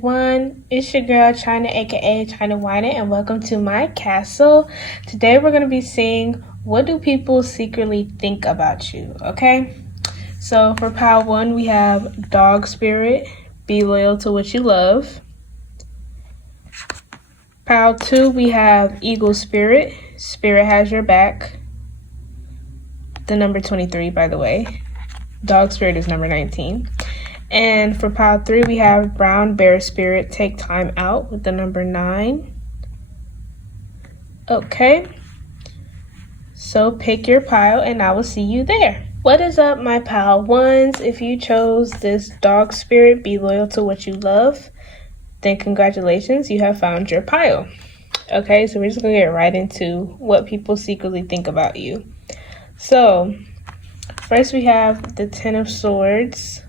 everyone, it's your girl China, aka China White, and welcome to my castle. Today we're going to be seeing what do people secretly think about you, okay? So for pile 1 we have dog spirit, be loyal to what you love. Pile 2 we have eagle spirit, spirit has your back. The number 23, by the way. Dog spirit is number 19. And for pile 3, we have brown bear spirit, take time out, with the number 9. Okay. So pick your pile and I will see you there. What is up, my pile 1s? If you chose this dog spirit, be loyal to what you love, then congratulations, you have found your pile. Okay, so we're just going to get right into what people secretly think about you. So, first we have the Ten of Swords.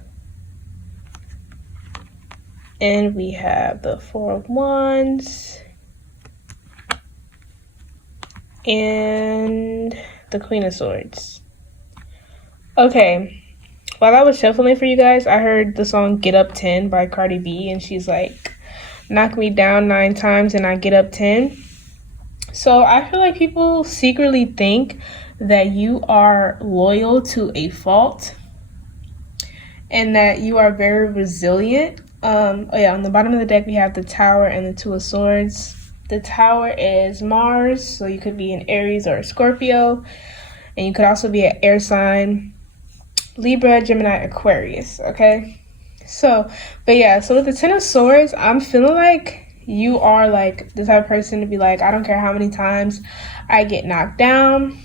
And we have the Four of Wands. And the Queen of Swords. Okay, while I was shuffling for you guys, I heard the song Get Up 10 by Cardi B. And she's like, knock me down 9 times and I get up 10. So I feel like people secretly think that you are loyal to a fault. And that you are very resilient. On the bottom of the deck we have the Tower and the Two of Swords. The Tower is Mars, so you could be an Aries or a Scorpio, and you could also be an air sign, Libra, Gemini, Aquarius. Okay, so with the Ten of Swords, I'm feeling like you are like the type of person to be like, I don't care how many times I get knocked down,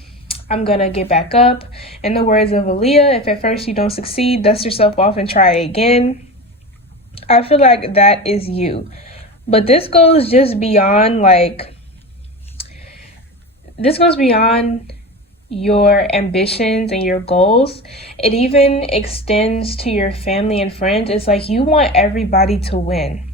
I'm gonna get back up. In the words of Aaliyah, if at first you don't succeed, dust yourself off and try again. I feel like that is you. But this goes just beyond, this goes beyond your ambitions and your goals. It even extends to your family and friends. It's like you want everybody to win.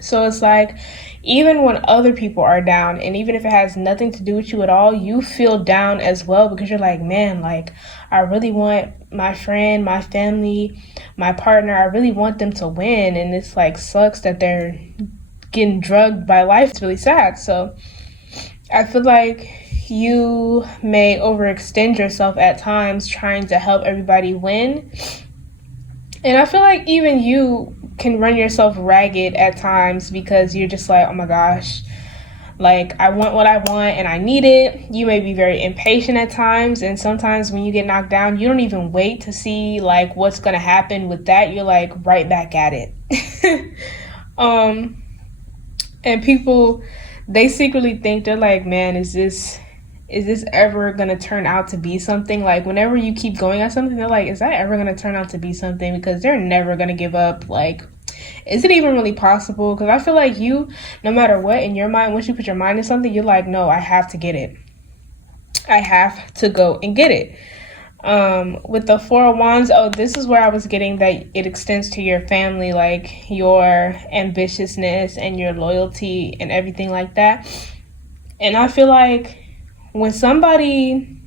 So it's like, even when other people are down, and even if it has nothing to do with you at all, you feel down as well, because you're like, man, like, I really want my friend, my family, my partner, I really want them to win. And it's like, sucks that they're getting drugged by life. It's really sad. So I feel like you may overextend yourself at times trying to help everybody win. And I feel like even you can run yourself ragged at times, because you're just like, oh my gosh, like, I want what I want and I need it. You may be very impatient at times, and sometimes when you get knocked down, you don't even wait to see like what's gonna happen with that. You're like right back at it. And people, they secretly think, they're like, man, is this ever gonna turn out to be something? Like, whenever you keep going at something, they're like, is that ever gonna turn out to be something? Because they're never gonna give up. Like, is it even really possible? Because I feel like you, no matter what, in your mind, once you put your mind to something, you're like, no, I have to get it. I have to go and get it. With the Four of Wands, this is where I was getting that it extends to your family, like your ambitiousness and your loyalty and everything like that. And I feel like when somebody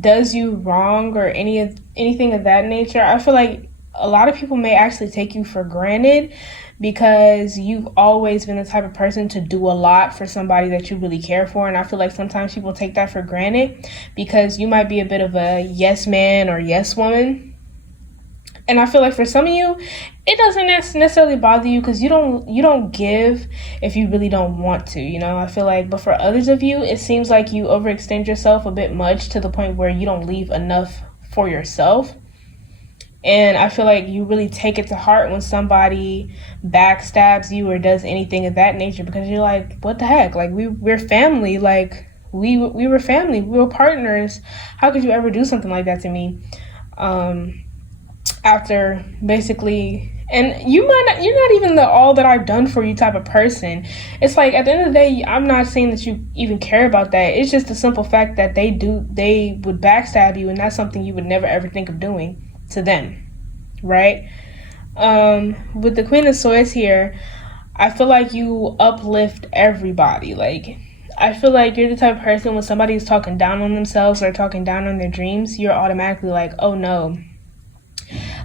does you wrong or anything of that nature, I feel like a lot of people may actually take you for granted, because you've always been the type of person to do a lot for somebody that you really care for. And I feel like sometimes people take that for granted because you might be a bit of a yes man or yes woman. And I feel like for some of you, it doesn't necessarily bother you because you don't give if you really don't want to, you know? I feel like, but for others of you, it seems like you overextend yourself a bit much to the point where you don't leave enough for yourself. And I feel like you really take it to heart when somebody backstabs you or does anything of that nature, because you're like, what the heck? Like, we're family. Like, we were family. We were partners. How could you ever do something like that to me? After basically, and you're not even the all that I've done for you type of person. It's like, at the end of the day, I'm not saying that you even care about that. It's just the simple fact that they would backstab you, and that's something you would never ever think of doing to them, right? With the Queen of Swords here, I feel like you uplift everybody. Like, I feel like you're the type of person, when somebody is talking down on themselves or talking down on their dreams, you're automatically like, oh no,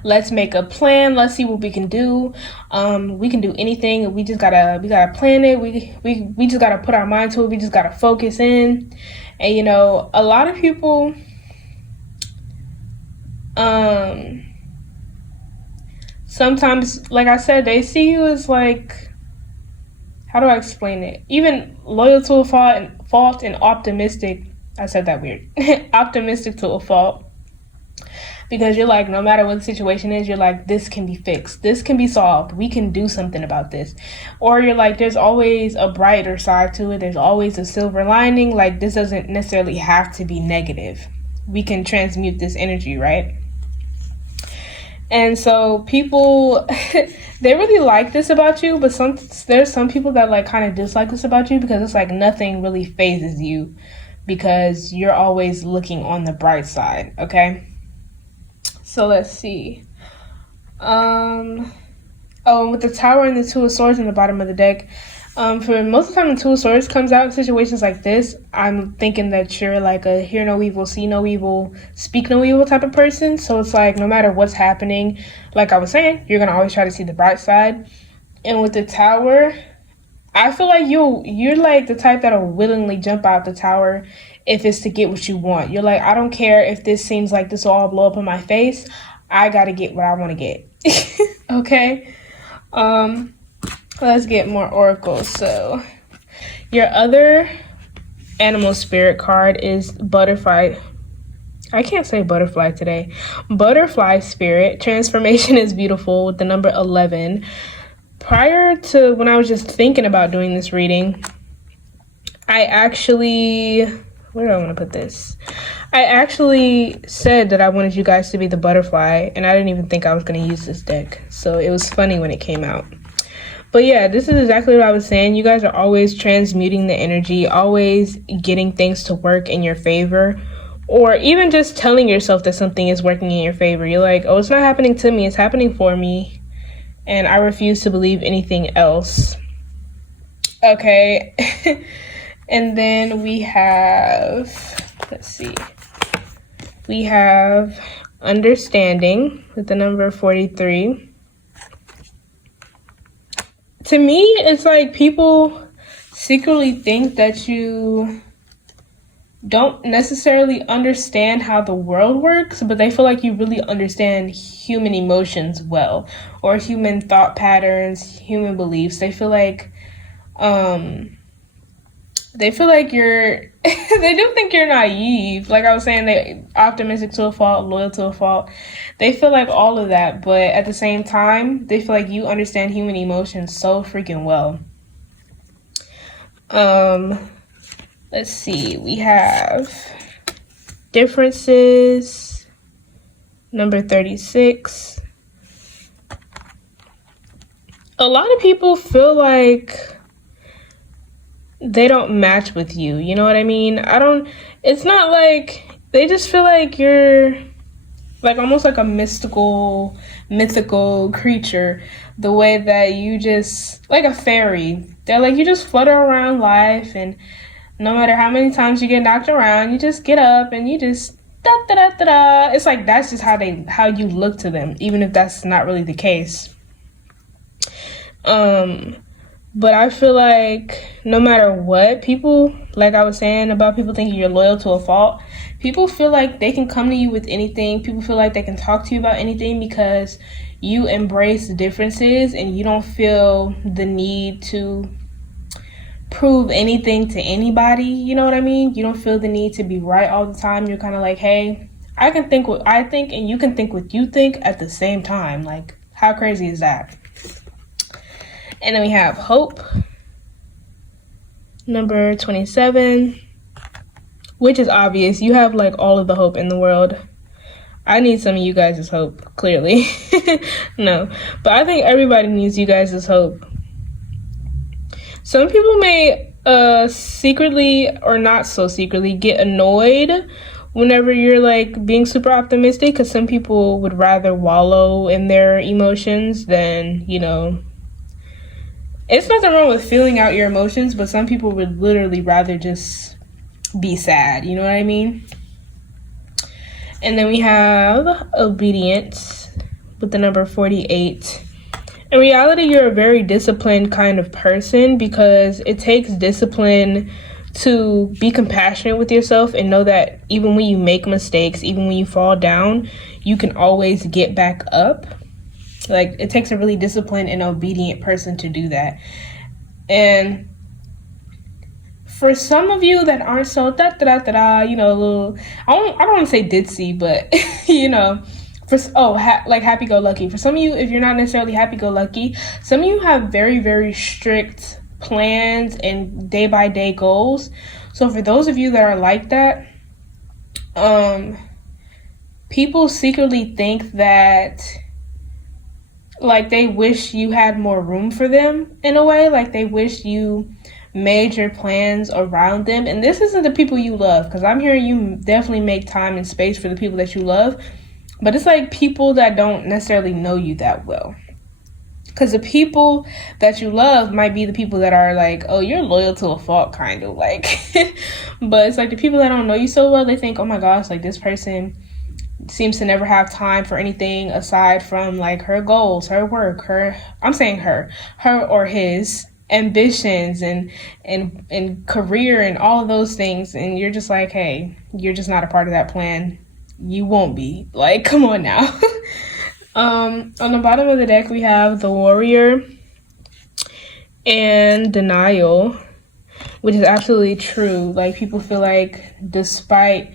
let's make a plan, let's see what we can do. We can do anything. We gotta plan it. We just gotta put our mind to it. We just gotta focus in. And you know, a lot of people sometimes, like I said, they see you as like, how do I explain it? Even loyal to a fault and optimistic. I said that weird. Optimistic to a fault. Because you're like, no matter what the situation is, you're like, this can be fixed. This can be solved. We can do something about this. Or you're like, there's always a brighter side to it. There's always a silver lining. Like, this doesn't necessarily have to be negative. We can transmute this energy, right? And so people, they really like this about you, but there's some people that like kind of dislike this about you because it's like nothing really phases you because you're always looking on the bright side, okay? So let's see. Oh, with the Tower and the Two of Swords in the bottom of the deck, for most of the time the Two of Swords comes out in situations like this, I'm thinking that you're like a hear no evil, see no evil, speak no evil type of person. So it's like no matter what's happening, like I was saying, you're going to always try to see the bright side. And with the Tower, I feel like you're like the type that'll willingly jump out the tower if it's to get what you want. You're like, I don't care if this seems like this will all blow up in my face. I got to get what I want to get. Okay? Let's get more oracles. So, your other animal spirit card is Butterfly. I can't say butterfly today. Butterfly spirit. Transformation is beautiful with the number 11. Prior to when I was just thinking about doing this reading, I actually, where do I want to put this? I actually said that I wanted you guys to be the butterfly, and I didn't even think I was going to use this deck. So it was funny when it came out. But yeah, this is exactly what I was saying. You guys are always transmuting the energy, always getting things to work in your favor, or even just telling yourself that something is working in your favor. You're like, oh, it's not happening to me, it's happening for me. And I refuse to believe anything else. Okay. And then we have, let's see. We have understanding with the number 43. To me, it's like people secretly think that you don't necessarily understand how the world works, but they feel like you really understand human emotions well, or human thought patterns, human beliefs. They feel like you're they do think you're naive. Like I was saying, they optimistic to a fault, loyal to a fault. They feel like all of that, but at the same time, they feel like you understand human emotions so freaking well. Let's see, we have differences, number 36. A lot of people feel like they don't match with you, you know what I mean? It's not like, they just feel like you're like almost like a mythical creature, the way that you just, like a fairy. They're like, you just flutter around life, and no matter how many times you get knocked around, you just get up and you just da-da-da-da-da. It's like that's just how you look to them, even if that's not really the case. But I feel like no matter what, people, like I was saying about people thinking you're loyal to a fault, people feel like they can come to you with anything. People feel like they can talk to you about anything because you embrace the differences and you don't feel the need to prove anything to anybody, you know what I mean? You don't feel the need to be right all the time. You're kind of like, hey, I can think what I think and you can think what you think at the same time. Like, how crazy is that? And then we have hope, number 27, which is obvious. You have like all of the hope in the world. I need some of you guys' hope, clearly. No, but I think everybody needs you guys' hope. Some people may secretly or not so secretly get annoyed whenever you're like being super optimistic, because some people would rather wallow in their emotions than, you know, it's nothing wrong with feeling out your emotions, but some people would literally rather just be sad, you know what I mean? And then we have obedience with the number 48. In reality, you're a very disciplined kind of person because it takes discipline to be compassionate with yourself and know that even when you make mistakes, even when you fall down, you can always get back up. Like, it takes a really disciplined and obedient person to do that. And for some of you that aren't so you know, little, I don't want to say ditzy, but you know, like happy-go-lucky. For some of you, if you're not necessarily happy-go-lucky, some of you have very, very strict plans and day-by-day goals. So for those of you that are like that, people secretly think that, like, they wish you had more room for them in a way. Like, they wish you made your plans around them. And this isn't the people you love, because I'm hearing you definitely make time and space for the people that you love. But it's like people that don't necessarily know you that well. Because the people that you love might be the people that are like, oh, you're loyal to a fault, kind of like. But it's like the people that don't know you so well, they think, oh my gosh, like this person seems to never have time for anything aside from like her goals, her work, her or his ambitions and career and all of those things. And you're just like, hey, you're just not a part of that plan. You won't be. Like, come on now. On the bottom of the deck, we have the Warrior and Denial, which is absolutely true. Like, people feel like despite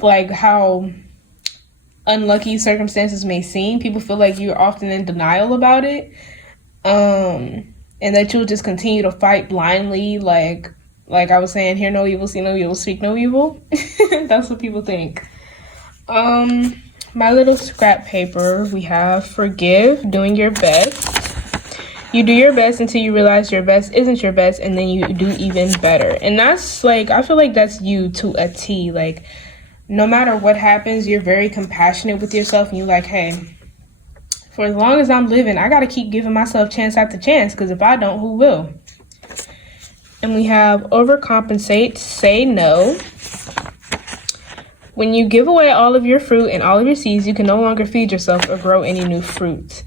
like how unlucky circumstances may seem, people feel like you're often in denial about it. And that you'll just continue to fight blindly, like I was saying, hear no evil, see no evil, speak no evil. That's what people think. My little scrap paper, we have forgive, doing your best. You do your best until you realize your best isn't your best, and then you do even better. And that's like, I feel like that's you to a T. Like, no matter what happens, you're very compassionate with yourself, and you're like, hey, for as long as I'm living, I gotta keep giving myself chance after chance, because if I don't, who will? And we have overcompensate, say no. When you give away all of your fruit and all of your seeds, you can no longer feed yourself or grow any new fruit.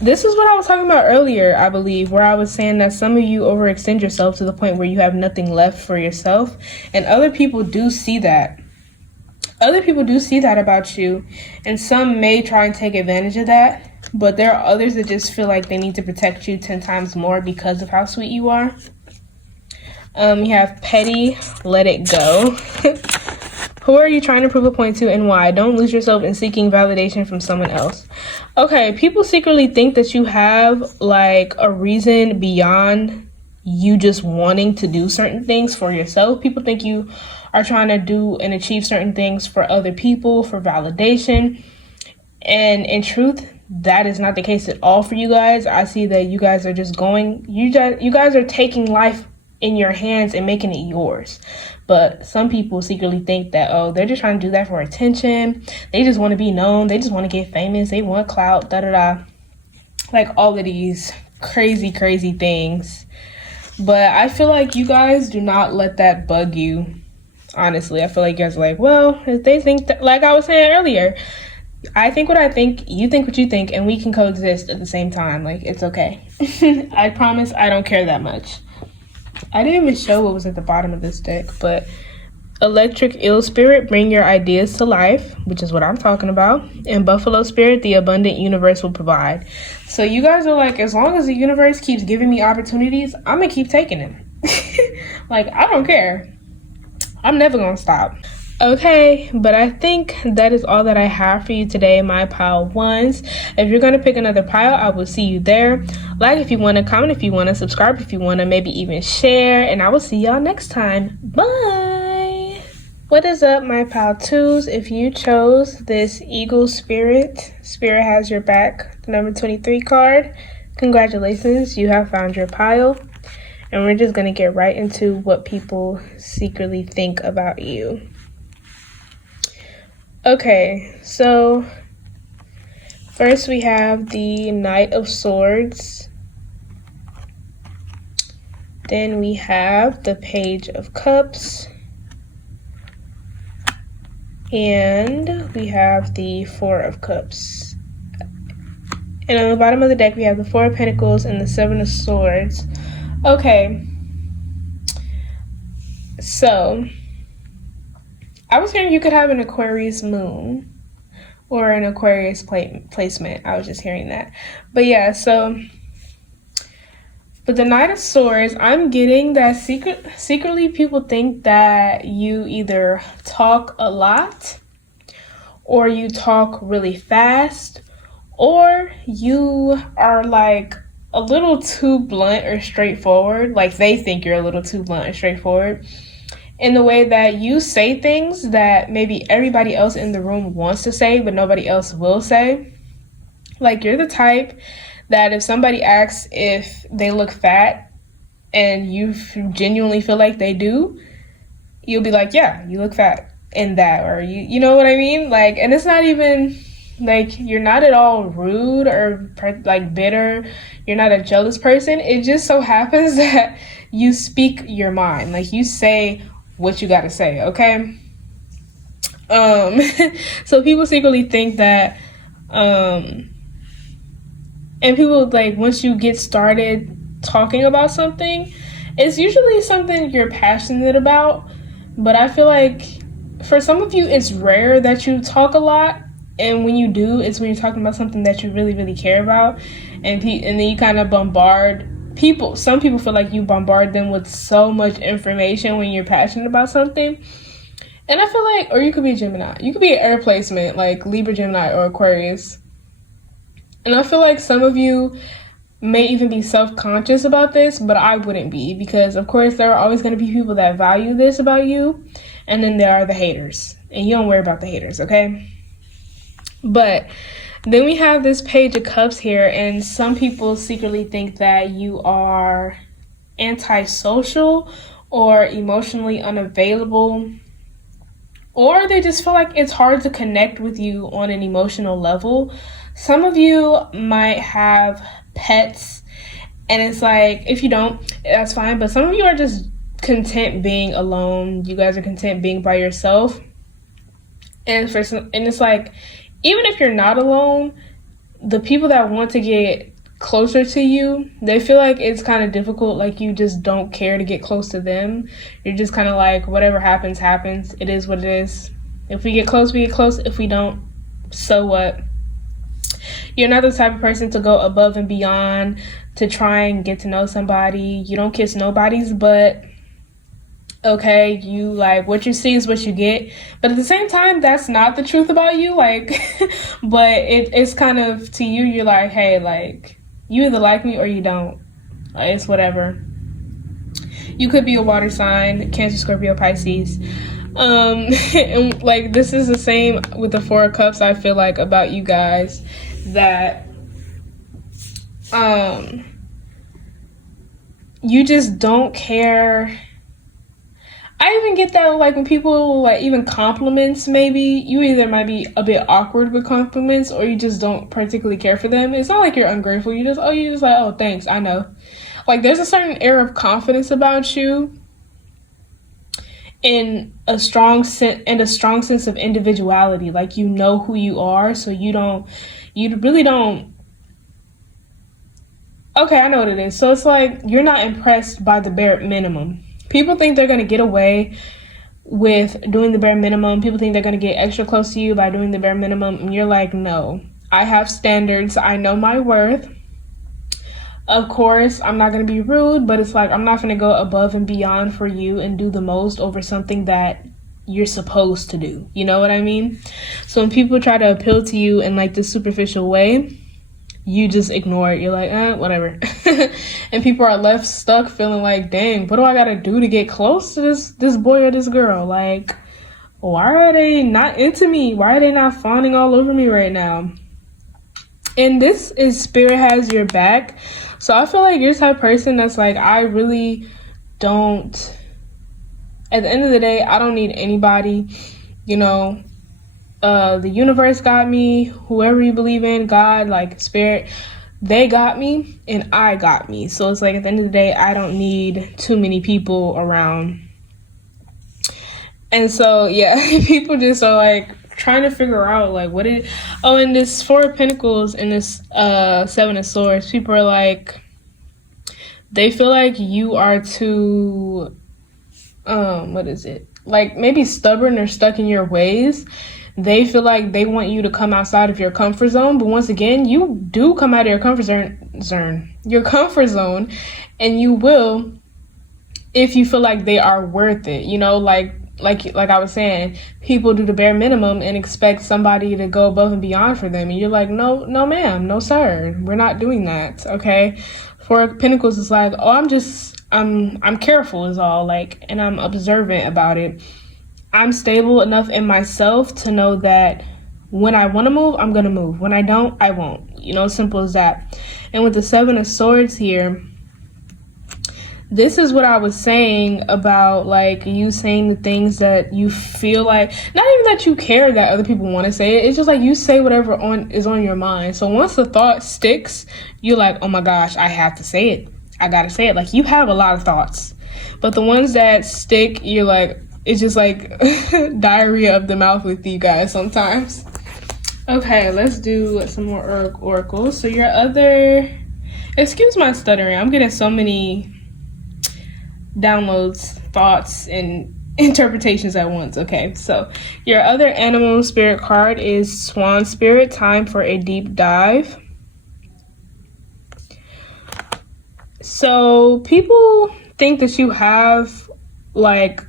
This is what I was talking about earlier, I believe, where I was saying that some of you overextend yourself to the point where you have nothing left for yourself. And other people do see that. Other people do see that about you. And some may try and take advantage of that. But there are others that just feel like they need to protect you 10 times more because of how sweet you are. You have petty, let it go. Who are you trying to prove a point to and why? Don't lose yourself in seeking validation from someone else. Okay, people secretly think that you have like a reason beyond you just wanting to do certain things for yourself. People think you are trying to do and achieve certain things for other people, for validation. And in truth, that is not the case at all for you guys. I see that you guys are just you guys are taking life in your hands and making it yours. But some people secretly think that, oh, they're just trying to do that for attention. They just want to be known. They just want to get famous. They want clout, da-da-da. Like all of these crazy, crazy things. But I feel like you guys do not let that bug you. Honestly, I feel like you guys are like, well, if they think that, like I was saying earlier, I think what I think, you think what you think, and we can coexist at the same time. Like, it's okay. I promise I don't care that much. I didn't even show what was at the bottom of this deck, but Electric Eel Spirit, bring your ideas to life, which is what I'm talking about. And Buffalo Spirit, the abundant universe will provide. So you guys are like, as long as the universe keeps giving me opportunities, I'm going to keep taking them. Like, I don't care. I'm never going to stop. Okay, but I think that is all that I have for you today, my pile ones. If you're going to pick another pile, I will see you there. Like if you want to, comment if you want to, subscribe if you want to, maybe even share, and I will see y'all next time. Bye! What is up, my pile twos? If you chose this Eagle Spirit, Spirit has your back, the number 23 card, congratulations, you have found your pile. And we're just going to get right into what people secretly think about you. Okay, so first we have the Knight of Swords. Then we have the Page of Cups. And we have the Four of Cups And on the bottom of the deck, we have the Four of Pentacles and the Seven of Swords. Okay. So, I was hearing you could have an Aquarius moon or an Aquarius placement. I was just hearing that. But yeah, so, but the Knight of Swords, I'm getting that secretly people think that you either talk a lot or you talk really fast, or you are like a little too blunt or straightforward. Like they think you're a little too blunt or straightforward in the way that you say things that maybe everybody else in the room wants to say, but nobody else will say. Like you're the type that if somebody asks if they look fat and you genuinely feel like they do, you'll be like, yeah, you look fat. In that, or you know what I mean? Like, and it's not even like you're not at all rude or like bitter. You're not a jealous person. It just so happens that you speak your mind. Like you say what you got to say, okay? So people secretly think that, and people like once you get started talking about something, it's usually something you're passionate about. But I feel like for some of you, it's rare that you talk a lot, and when you do, it's when you're talking about something that you really, really care about, and then you kind of bombard people. Some people feel like you bombard them with so much information when you're passionate about something, and I feel like, or you could be a Gemini, you could be an air placement, like Libra, Gemini, or Aquarius, and I feel like some of you may even be self-conscious about this, but I wouldn't be, because of course there are always going to be people that value this about you, and then there are the haters, and you don't worry about the haters, okay? But then we have this Page of Cups here, and some people secretly think that you are antisocial or emotionally unavailable, or they just feel like it's hard to connect with you on an emotional level. Some of you might have pets, and it's like, if you don't, that's fine, but some of you are just content being alone. You guys are content being by yourself, and it's like, even if you're not alone, the people that want to get closer to you, they feel like it's kind of difficult. Like you just don't care to get close to them. You're just kind of like, whatever happens, happens. It is what it is. If we get close, we get close. If we don't, so what? You're not the type of person to go above and beyond to try and get to know somebody. You don't kiss nobody's butt. Okay, you like what you see is what you get, but at the same time, that's not the truth about you. Like, but it's kind of to you. You're like, hey, like you either like me or you don't. It's whatever. You could be a water sign, Cancer, Scorpio, Pisces. And like this is the same with the Four of Cups. I feel like about you guys that you just don't care. I even get that, like, when people, like, even compliments, maybe, you either might be a bit awkward with compliments or you just don't particularly care for them. It's not like you're ungrateful. You're just like, oh, thanks, I know. Like, there's a certain air of confidence about you and a strong sense of individuality. Like, you know who you are, so you really don't. Okay, I know what it is. So it's like, you're not impressed by the bare minimum. People think they're going to get away with doing the bare minimum. People think they're going to get extra close to you by doing the bare minimum. And you're like, no, I have standards. I know my worth. Of course, I'm not going to be rude, but it's like, I'm not going to go above and beyond for you and do the most over something that you're supposed to do. You know what I mean? So when people try to appeal to you in like this superficial way, you just ignore it. You're like, whatever. And people are left stuck feeling like, dang, what do I gotta do to get close to this boy or this girl? Like, why are they not into me? Why are they not fawning all over me right now? And this is Spirit has your back. So I feel like you're the type of person that's like, I really don't, at the end of the day, I don't need anybody, you know. The universe got me, whoever you believe in, God, like Spirit, they got me and I got me. So it's like at the end of the day, I don't need too many people around. And so, yeah, people just are like trying to figure out like what it. Oh, in this Four of Pentacles and this Seven of Swords, people are like, they feel like you are too, what is it? Like maybe stubborn or stuck in your ways. They feel like they want you to come outside of your comfort zone, but once again, you do come out of your comfort zone, and you will if you feel like they are worth it. You know, like I was saying, people do the bare minimum and expect somebody to go above and beyond for them, and you're like, no, ma'am, no, sir, we're not doing that. Okay, Four of Pentacles is like, oh, I'm careful is all, like, and I'm observant about it. I'm stable enough in myself to know that when I want to move, I'm going to move. When I don't, I won't. You know, simple as that. And with the Seven of Swords here, this is what I was saying about, like, you saying the things that you feel like, not even that you care that other people want to say it. It's just like you say whatever is on your mind. So once the thought sticks, you're like, oh my gosh, I have to say it. I got to say it. Like, you have a lot of thoughts. But the ones that stick, you're like, it's just like diarrhea of the mouth with you guys sometimes. Okay, let's do some more oracles. So your other, excuse my stuttering, I'm getting so many downloads, thoughts, and interpretations at once. Okay, so your other animal spirit card is Swan Spirit, time for a deep dive. So people think that you have like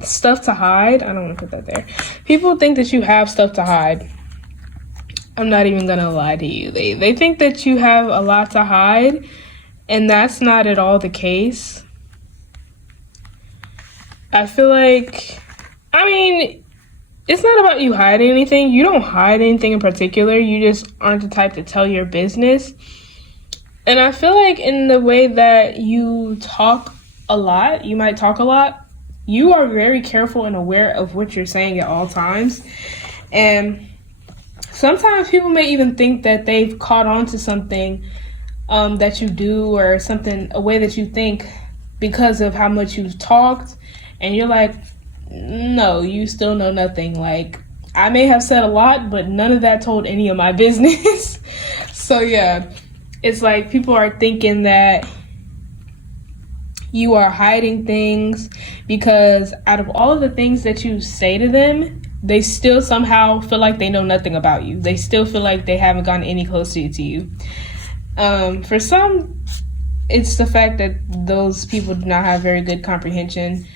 stuff to hide. I don't want to put that there. People think that you have stuff to hide. I'm not even gonna lie to you. They think that you have a lot to hide, and that's not at all the case. I feel like, I mean, it's not about you hiding anything. You don't hide anything in particular. You just aren't the type to tell your business. And I feel like in the way that you talk a lot, you might talk a lot, you are very careful and aware of what you're saying at all times. And sometimes people may even think that they've caught on to something that you do, or something, a way that you think, because of how much you've talked. And you're like, no, you still know nothing. Like, I may have said a lot, but none of that told any of my business. So yeah, it's like people are thinking that you are hiding things, because out of all of the things that you say to them, they still somehow feel like they know nothing about you. They still feel like they haven't gotten any closer to you. For some, it's the fact that those people do not have very good comprehension.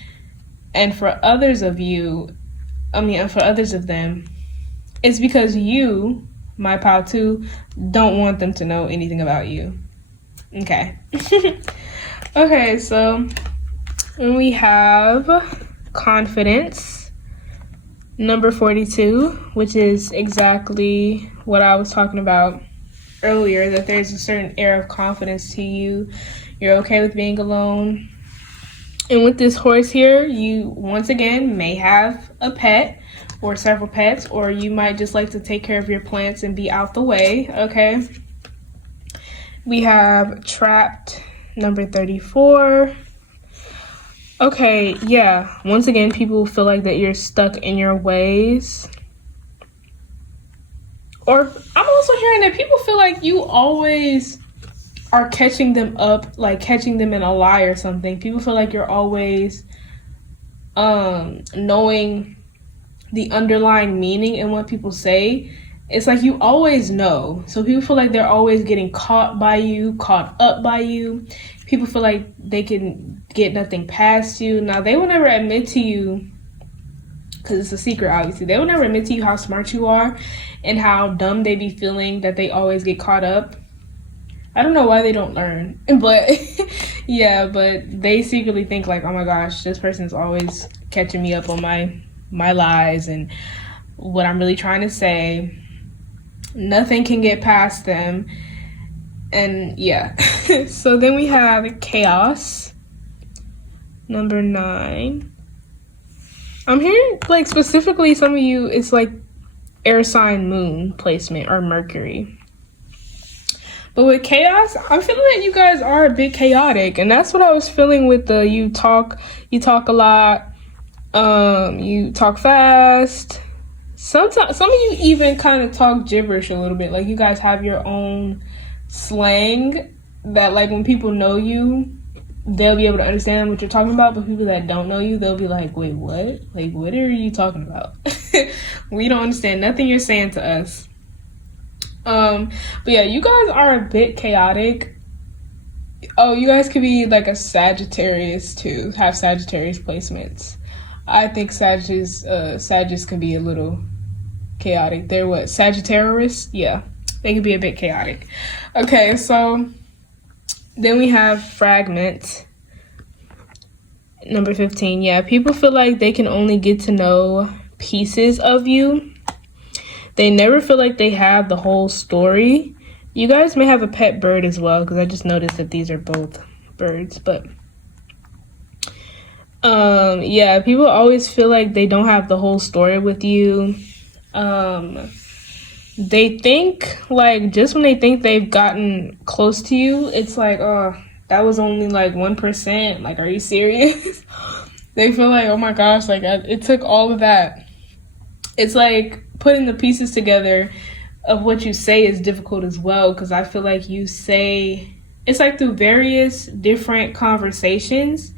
And for others of them, it's because you, my pal too, don't want them to know anything about you. Okay. Okay, so we have confidence, number 42, which is exactly what I was talking about earlier, that there's a certain air of confidence to you. You're okay with being alone. And with this horse here, you once again may have a pet or several pets, or you might just like to take care of your plants and be out the way. Okay. We have trapped, number 34. Okay, yeah. Once again, people feel like that you're stuck in your ways. Or I'm also hearing that people feel like you always are catching them up, like catching them in a lie or something. People feel like you're always knowing the underlying meaning in what people say. It's like you always know. So people feel like they're always getting caught up by you. People feel like they can get nothing past you. Now, they will never admit to you, because it's a secret, obviously. They will never admit to you how smart you are and how dumb they be feeling that they always get caught up. I don't know why they don't learn, but yeah, but they secretly think like, oh my gosh, this person's always catching me up on my lies and what I'm really trying to say. Nothing can get past them. And yeah. So then we have chaos, number 9. I'm hearing like specifically some of you, it's like air sign moon placement or Mercury. But with chaos, I'm feeling that you guys are a bit chaotic, and that's what I was feeling with the you talk a lot, you talk fast, Sometimes some of you even kind of talk gibberish a little bit. Like you guys have your own slang that like when people know you, they'll be able to understand what you're talking about, but people that don't know you, they'll be like, wait, what? Like, what are you talking about? We don't understand nothing you're saying to us. But yeah, you guys are a bit chaotic. Oh, you guys could be like a Sagittarius too, have Sagittarius placements. I think Sagittarius can be a little chaotic. They're what, Sagittarius? Yeah, they can be a bit chaotic. Okay, so then we have Fragment, number 15. Yeah, people feel like they can only get to know pieces of you. They never feel like they have the whole story. You guys may have a pet bird as well, because I just noticed that these are both birds. But yeah, people always feel like they don't have the whole story with you. They think like just when they think they've gotten close to you, it's like, oh, that was only like 1%. Like, are you serious? They feel like, oh my gosh, like it took all of that. It's like putting the pieces together of what you say is difficult as well, because I feel like you say, it's like through various different conversations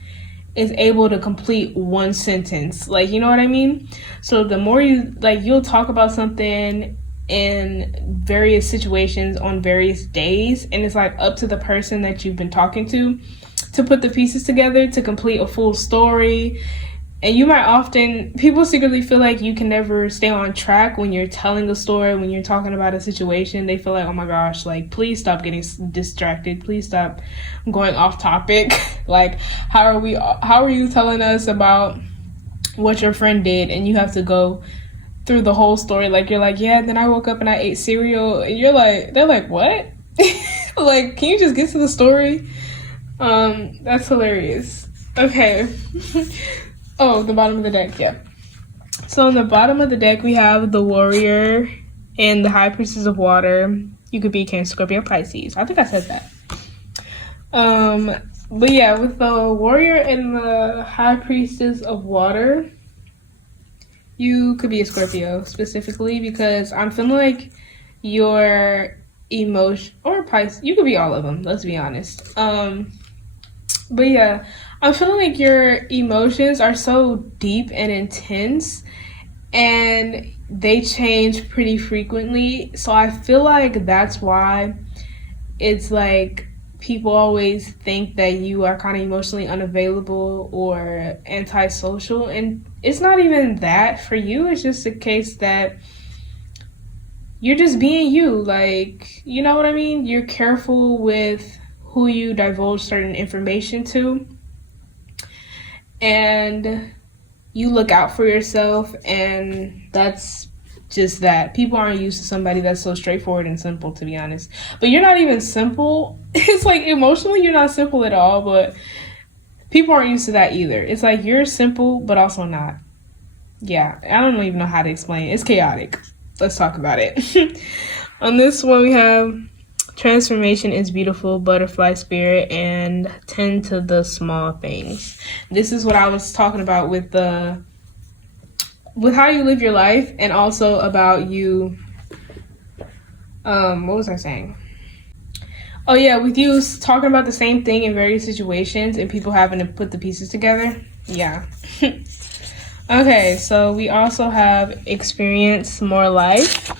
is able to complete one sentence. Like, you know what I mean? So the more you, like, you'll talk about something in various situations on various days, and it's like up to the person that you've been talking to put the pieces together to complete a full story. And you might often, people secretly feel like you can never stay on track when you're telling a story, when you're talking about a situation. They feel like, oh my gosh, like, please stop getting distracted. Please stop going off topic. Like, how are you telling us about what your friend did, and you have to go through the whole story? Like, you're like, yeah, then I woke up and I ate cereal. And you're like, they're like, what? Like, can you just get to the story? That's hilarious. Okay. Oh, the bottom of the deck, yeah. So on the bottom of the deck, we have the Warrior and the High Priestess of Water. You could be Cancer, Scorpio, Pisces. I think I said that. But yeah, with the Warrior and the High Priestess of Water, you could be a Scorpio specifically, because I'm feeling like your emotion, or Pisces, you could be all of them, let's be honest. But yeah, I'm feeling like your emotions are so deep and intense, and they change pretty frequently. So I feel like that's why it's like people always think that you are kind of emotionally unavailable or antisocial. And it's not even that for you. It's just a case that you're just being you. Like, you know what I mean? You're careful with who you divulge certain information to, and you look out for yourself, and that's just that. People aren't used to somebody that's so straightforward and simple, to be honest. But you're not even simple. It's like emotionally you're not simple at all, but people aren't used to that either. It's like you're simple but also not. Yeah, I don't even know how to explain it. It's chaotic. Let's talk about it. On this one we have Transformation is Beautiful, Butterfly Spirit, and tend to the small things. This is what I was talking about with how you live your life, and also about you, what was I saying? Oh yeah, with you talking about the same thing in various situations and people having to put the pieces together. Yeah. Okay, so we also have Experience More Life.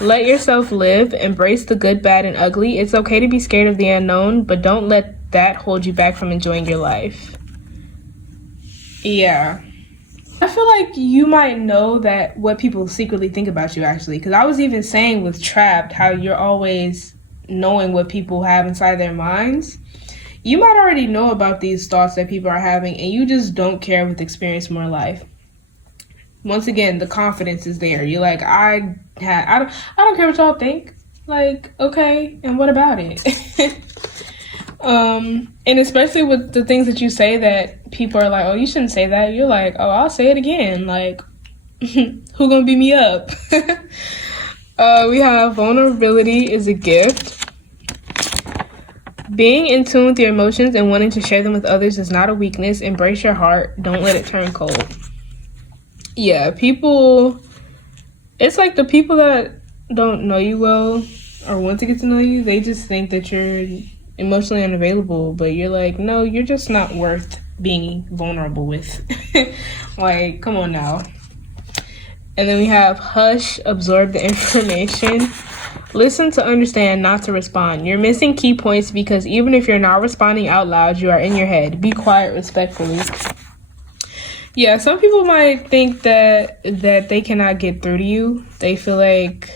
Let yourself live. Embrace the good, bad, and ugly. It's okay to be scared of the unknown, but don't let that hold you back from enjoying your life. Yeah. I feel like you might know that what people secretly think about you, actually. Because I was even saying with Trapped how you're always knowing what people have inside their minds. You might already know about these thoughts that people are having, and you just don't care with Experience More Life. Once again, the confidence is there. You're like, I don't care what y'all think. Like, okay, and what about it? And especially with the things that you say that people are like, oh, you shouldn't say that. You're like, oh, I'll say it again. Like, who gonna beat me up? We have Vulnerability is a Gift. Being in tune with your emotions and wanting to share them with others is not a weakness. Embrace your heart. Don't let it turn cold. Yeah, people It's like the people that don't know you well or want to get to know you, they just think that you're emotionally unavailable, but you're like, no, you're just not worth being vulnerable with. Like, come on now. And then we have hush, absorb the information. Listen to understand, not to respond. You're missing key points because even if you're not responding out loud, you are in your head. Be quiet respectfully. Yeah, some people might think that they cannot get through to you. They feel like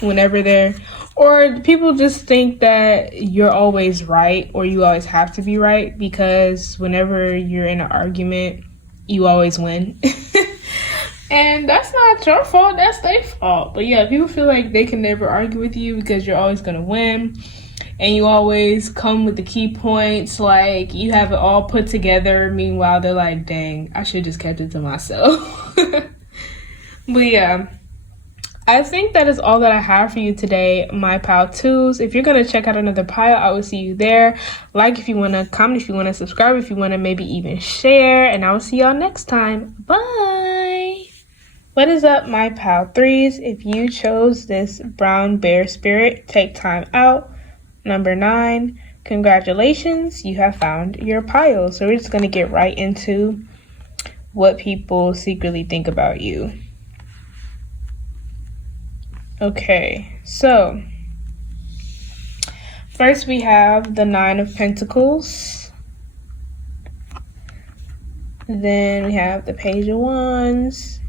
whenever they're, or people just think that you're always right or you always have to be right because whenever you're in an argument, you always win. And that's not your fault, that's their fault. But yeah, people feel like they can never argue with you because you're always gonna win. And you always come with the key points, like you have it all put together. Meanwhile, they're like, dang, I should just kept it to myself. But yeah, I think that is all that I have for you today, my pal twos. If you're going to check out another pile, I will see you there. Like if you want to, comment if you want to, subscribe if you want to, maybe even share. And I will see y'all next time. Bye. What is up, my pal threes? If you chose this brown bear spirit, take time out. Number 9, congratulations, you have found your pile. So we're just going to get right into what people secretly think about you. Okay, so first we have the 9 of Pentacles. Then we have the Page of Wands.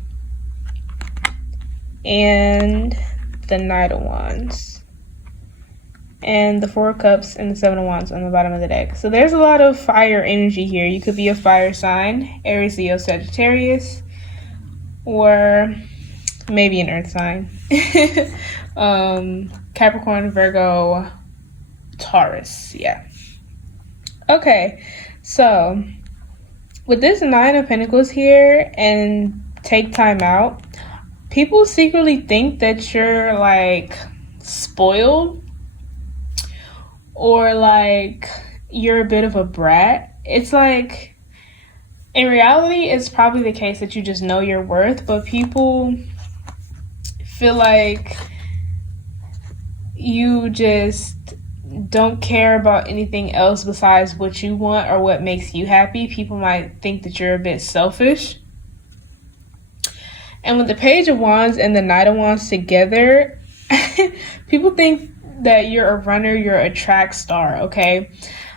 And the Knight of Wands. And the 4 of Cups and the 7 of Wands on the bottom of the deck. So there's a lot of fire energy here. You could be a fire sign, Aries, Leo, Sagittarius, or maybe an earth sign. Capricorn, Virgo, Taurus. Yeah. Okay, so with this 9 of Pentacles here and take time out, people secretly think that you're like spoiled or like you're a bit of a brat. It's like, in reality, it's probably the case that you just know your worth, but people feel like you just don't care about anything else besides what you want or what makes you happy. People might think that you're a bit selfish. And with the Page of Wands and the Knight of Wands together, people think that you're a runner, you're a track star, okay?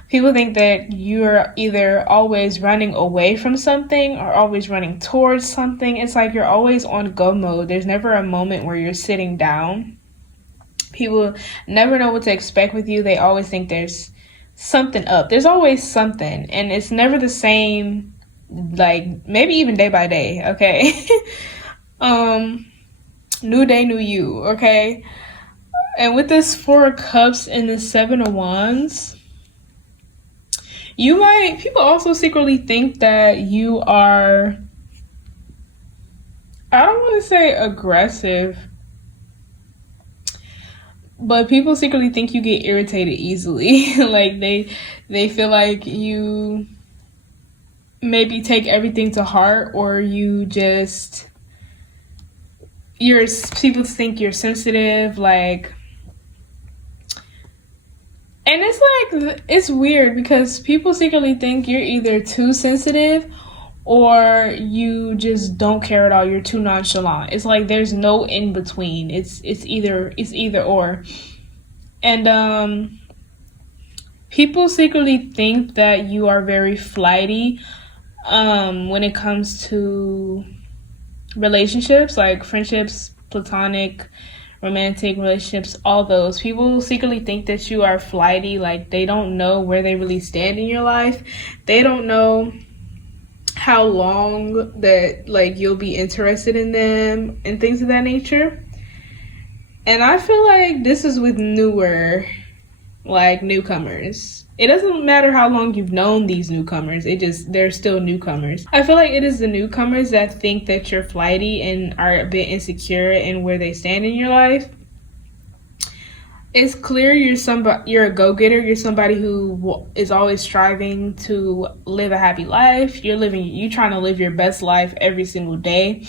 People think that you're either always running away from something or always running towards something. It's like you're always on go mode. There's never a moment where you're sitting down. People never know what to expect with you. They always think there's something up. There's always something, and it's never the same, like maybe even day by day, okay? New day, new you, okay? And with this 4 of Cups and the 7 of Wands, people also secretly think that you are, I don't want to say aggressive, but people secretly think you get irritated easily. Like they feel like you maybe take everything to heart, or people think you're sensitive, like. And it's weird because people secretly think you're either too sensitive or you just don't care at all. You're too nonchalant. It's like there's no in between. It's either or. And people secretly think that you are very flighty when it comes to relationships, like friendships, platonic, romantic relationships, all those. People secretly think that you are flighty, like they don't know where they really stand in your life. They don't know how long that like you'll be interested in them and things of that nature. And I feel like this is with newcomers. It doesn't matter how long you've known these newcomers, they're still newcomers. I feel like it is the newcomers that think that you're flighty and are a bit insecure in where they stand in your life. It's clear you're a go-getter. You're somebody who is always striving to live a happy life. You're trying to live your best life every single day.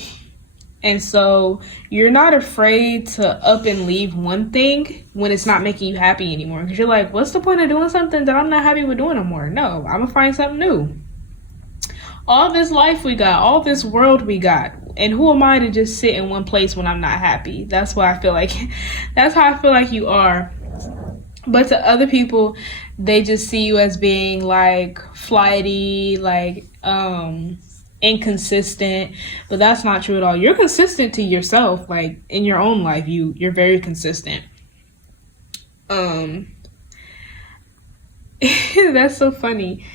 And so you're not afraid to up and leave one thing when it's not making you happy anymore. Because you're like, what's the point of doing something that I'm not happy with doing no more? No, I'm going to find something new. All this life we got, all this world we got. And who am I to just sit in one place when I'm not happy? That's why I feel like, that's how I feel like you are. But to other people, they just see you as being like flighty, like, inconsistent, but that's not true at all. You're consistent to yourself, like in your own life. You're very consistent. That's so funny.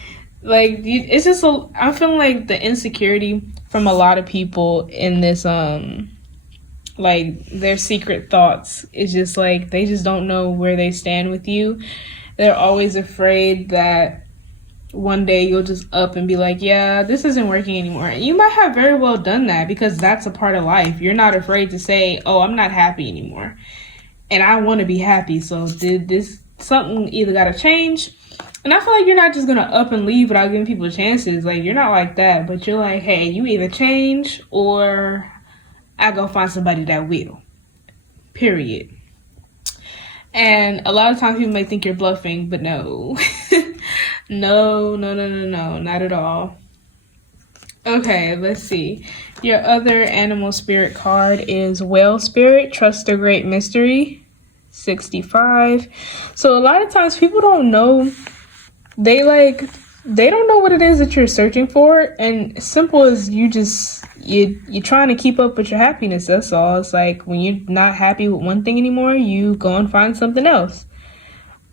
Like it's just so I'm feeling like the insecurity from a lot of people in this like their secret thoughts is just like they just don't know where they stand with you. They're always afraid that one day you'll just up and be like, yeah, this isn't working anymore. And you might have very well done that because that's a part of life. You're not afraid to say, oh, I'm not happy anymore. And I want to be happy. So did this something either got to change? And I feel like you're not just going to up and leave without giving people chances. Like, you're not like that. But you're like, hey, you either change or I go find somebody that will. Period. And a lot of times people may think you're bluffing, but no. No, not at all. Okay, let's see. Your other animal spirit card is Whale Spirit, Trust the Great Mystery, 65. So a lot of times people don't know, they don't know what it is that you're searching for, and simple as you're trying to keep up with your happiness. That's all. It's like when you're not happy with one thing anymore, you go and find something else.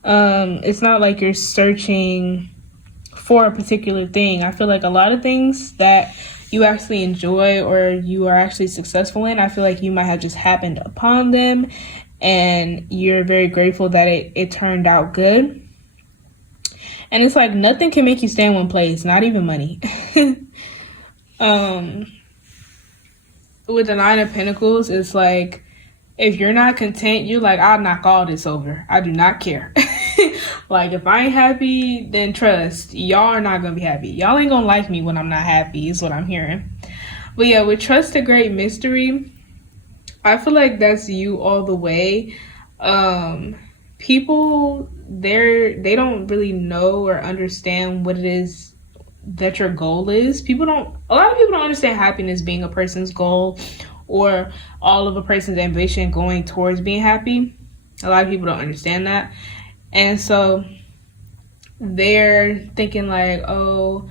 It's not like you're searching for a particular thing. I feel like a lot of things that you actually enjoy or you are actually successful in, I feel like you might have just happened upon them and you're very grateful that it turned out good. And it's like nothing can make you stay in one place, not even money. With the Nine of Pentacles, it's like if you're not content, you're like, I'll knock all this over. I do not care. Like, if I ain't happy, then trust, y'all are not going to be happy. Y'all ain't going to like me when I'm not happy, is what I'm hearing. But yeah, with Trust the Great Mystery, I feel like that's you all the way. People, they don't really know or understand what it is that your goal is. A lot of people don't understand happiness being a person's goal or all of a person's ambition going towards being happy. A lot of people don't understand that. And so they're thinking like, oh,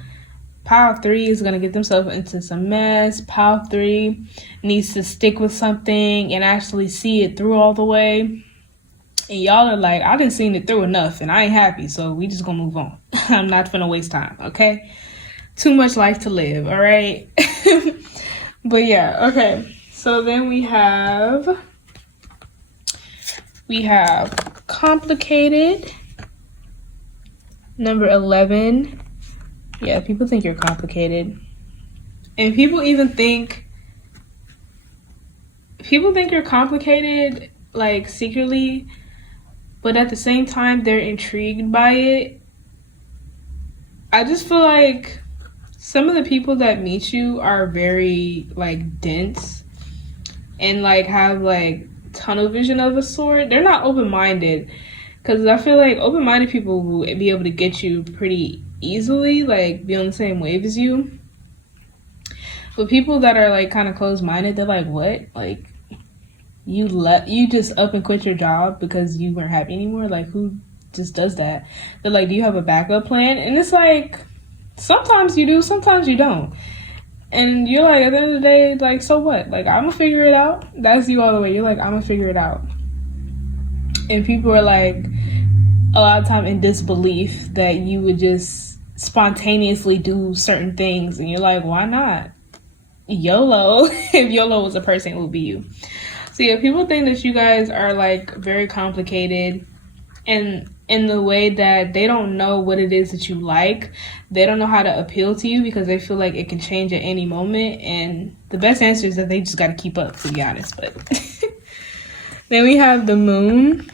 pile 3 is going to get themselves into some mess. Pile 3 needs to stick with something and actually see it through all the way. And y'all are like, I done seen it through enough and I ain't happy, so we just gonna move on. I'm not gonna waste time, okay? Too much life to live, all right? But yeah, okay. So then we have Complicated, number 11. Yeah, people think you're complicated. And people think you're complicated, like, secretly, but at the same time, they're intrigued by it. I just feel like some of the people that meet you are very, like, dense and, like, have, like, tunnel vision of a sort. They're not open-minded, because I feel like open-minded people will be able to get you pretty easily, like, be on the same wave as you. But people that are, like, kind of closed-minded, they're like, what? Like, you just up and quit your job because you weren't happy anymore? Like, who just does that? They're like, do you have a backup plan? And it's like, sometimes you do, sometimes you don't. And you're like, at the end of the day, like, so what? Like, I'm gonna figure it out. That's you all the way. You're like, I'm gonna figure it out. And people are like, a lot of time in disbelief that you would just spontaneously do certain things. And you're like, why not? YOLO. If YOLO was a person, it would be you. So yeah, people think that you guys are, like, very complicated, and in the way that they don't know what it is that you like. They don't know how to appeal to you because they feel like it can change at any moment. And the best answer is that they just got to keep up, to be honest. But then we have the Moon,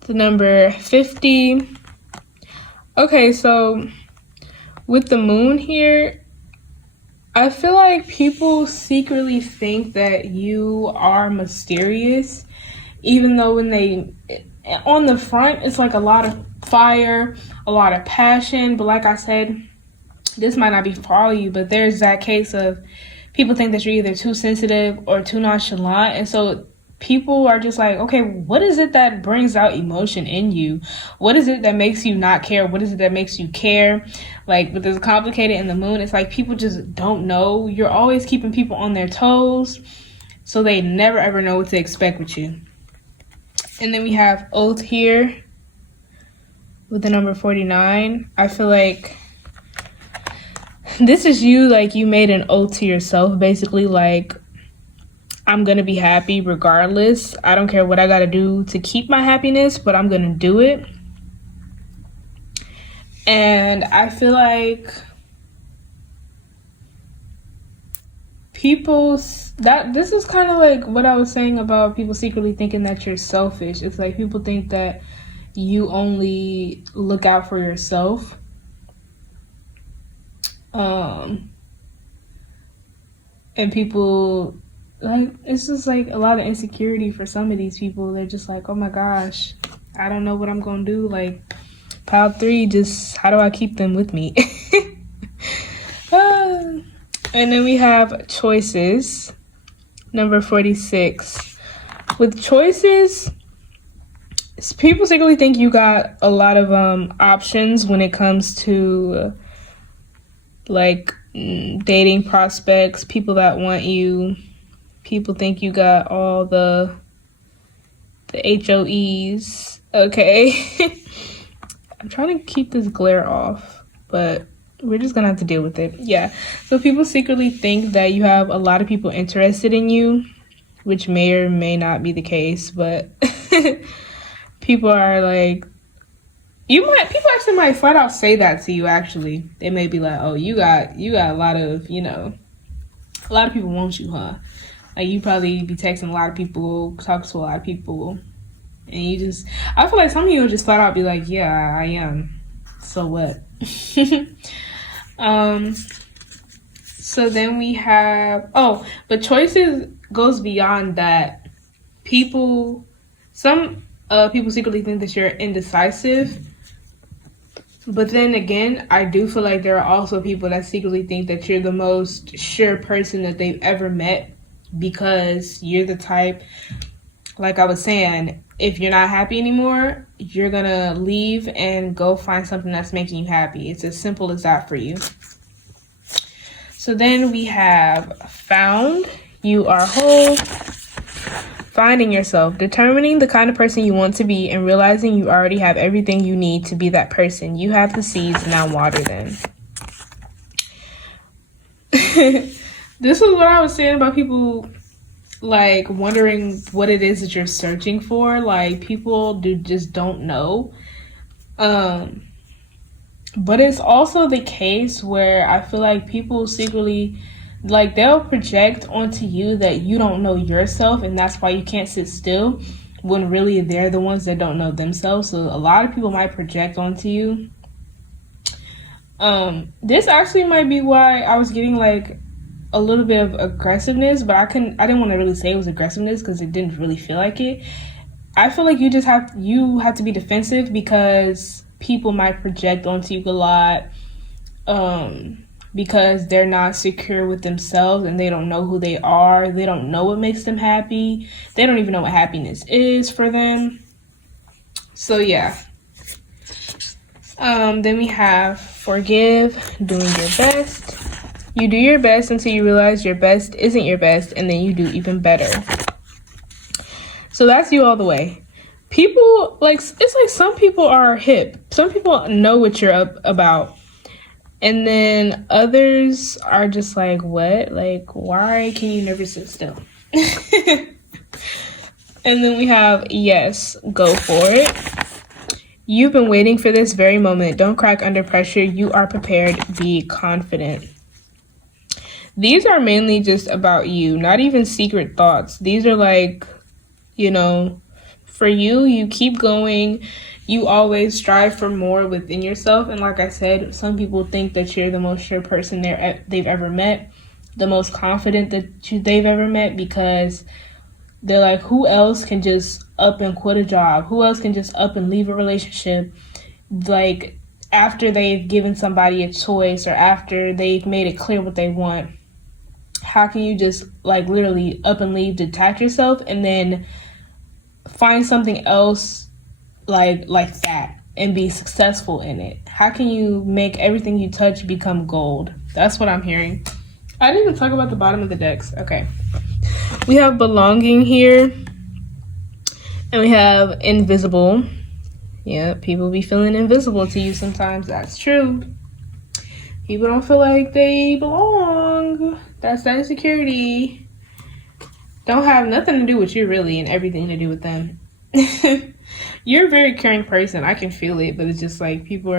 the number 50. Okay, so with the Moon here, I feel like people secretly think that you are mysterious, even though when they on the front it's like a lot of fire, a lot of passion. But like I said, this might not be for all of you, but there's that case of people think that you're either too sensitive or too nonchalant, and so people are just like, okay, what is it that brings out emotion in you? What is it that makes you not care? What is it that makes you care? Like with this complicated in the moon, it's like people just don't know. You're always keeping people on their toes, so they never ever know what to expect with you. And then we have oath here with the number 49. I feel like this is you, like you made an oath to yourself, basically, like, I'm gonna be happy regardless. I don't care what I gotta do to keep my happiness, but I'm gonna do it. And I feel like this is kind of like what I was saying about people secretly thinking that you're selfish. It's like people think that you only look out for yourself. And people, like, it's just like a lot of insecurity for some of these people. They're just like, oh my gosh, I don't know what I'm gonna do. Like, pile 3, just how do I keep them with me? And then we have choices, number 46. With choices, people secretly think you got a lot of options when it comes to like dating prospects, people that want you. People think you got all the HOEs. Okay. I'm trying to keep this glare off, but we're just gonna have to deal with it. Yeah. So people secretly think that you have a lot of people interested in you, which may or may not be the case, but people are like, people actually might flat out say that to you. Actually, they may be like, oh, you got a lot of, a lot of people want you, huh? Like, you probably be texting a lot of people, talk to a lot of people, and I feel like some of you will just flat out be like, yeah, I am. So what? So then we have, but choices goes beyond that. Some people secretly think that you're indecisive. But then again, I do feel like there are also people that secretly think that you're the most sure person that they've ever met, because you're the type, like I was saying, if you're not happy anymore, you're gonna leave and go find something that's making you happy. It's as simple as that for you. So then we have found. You are whole. Finding yourself, determining the kind of person you want to be, and realizing you already have everything you need to be that person. You have the seeds, now water them. This is what I was saying about people like wondering what it is that you're searching for. Like, people just don't know. But it's also the case where I feel like people secretly, like, they'll project onto you that you don't know yourself, and that's why you can't sit still, when really they're the ones that don't know themselves. So a lot of people might project onto you. This actually might be why I was getting like a little bit of aggressiveness, but I didn't want to really say it was aggressiveness because it didn't really feel like it. I feel like you have to be defensive because people might project onto you a lot, because they're not secure with themselves and they don't know who they are. They don't know what makes them happy. They don't even know what happiness is for them. So yeah. Then we have forgive, doing your best. You do your best until you realize your best isn't your best, and then you do even better. So that's you all the way. People, like, it's like some people are hip. Some people know what you're up about. And then others are just like, what? Like, why can you never sit still? And then we have, yes, go for it. You've been waiting for this very moment. Don't crack under pressure. You are prepared. Be confident. These are mainly just about you, not even secret thoughts. These are like, for you, you keep going. You always strive for more within yourself. And like I said, some people think that you're the most sure person they've ever met. the most confident they've ever met, because they're like, who else can just up and quit a job? Who else can just up and leave a relationship? Like, after they've given somebody a choice or after they've made it clear what they want, how can you just like literally up and leave, detach yourself, and then find something else like that and be successful in it? How can you make everything you touch become gold? That's what I'm hearing. I didn't even talk about the bottom of the decks. Okay. We have belonging here. And we have invisible. Yeah, people be feeling invisible to you sometimes. That's true. People don't feel like they belong. That's that insecurity. Don't have nothing to do with you, really, and everything to do with them. You're a very caring person. I can feel it, but it's just like people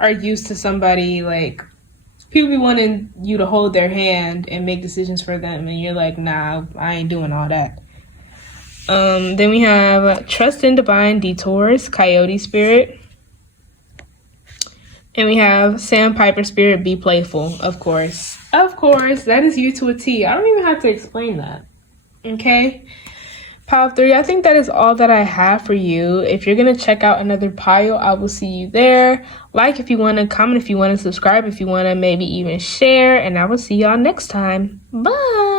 are used to somebody, like, people be wanting you to hold their hand and make decisions for them, and you're like, nah, I ain't doing all that. Then we have trust in divine detours, coyote spirit. And we have sandpiper spirit, be playful, of course. Of course, that is you to a T. I don't even have to explain that. Okay? Pile 3, I think that is all that I have for you. If you're going to check out another pile, I will see you there. Like if you want to, comment if you want to, subscribe if you want to, maybe even share. And I will see y'all next time. Bye!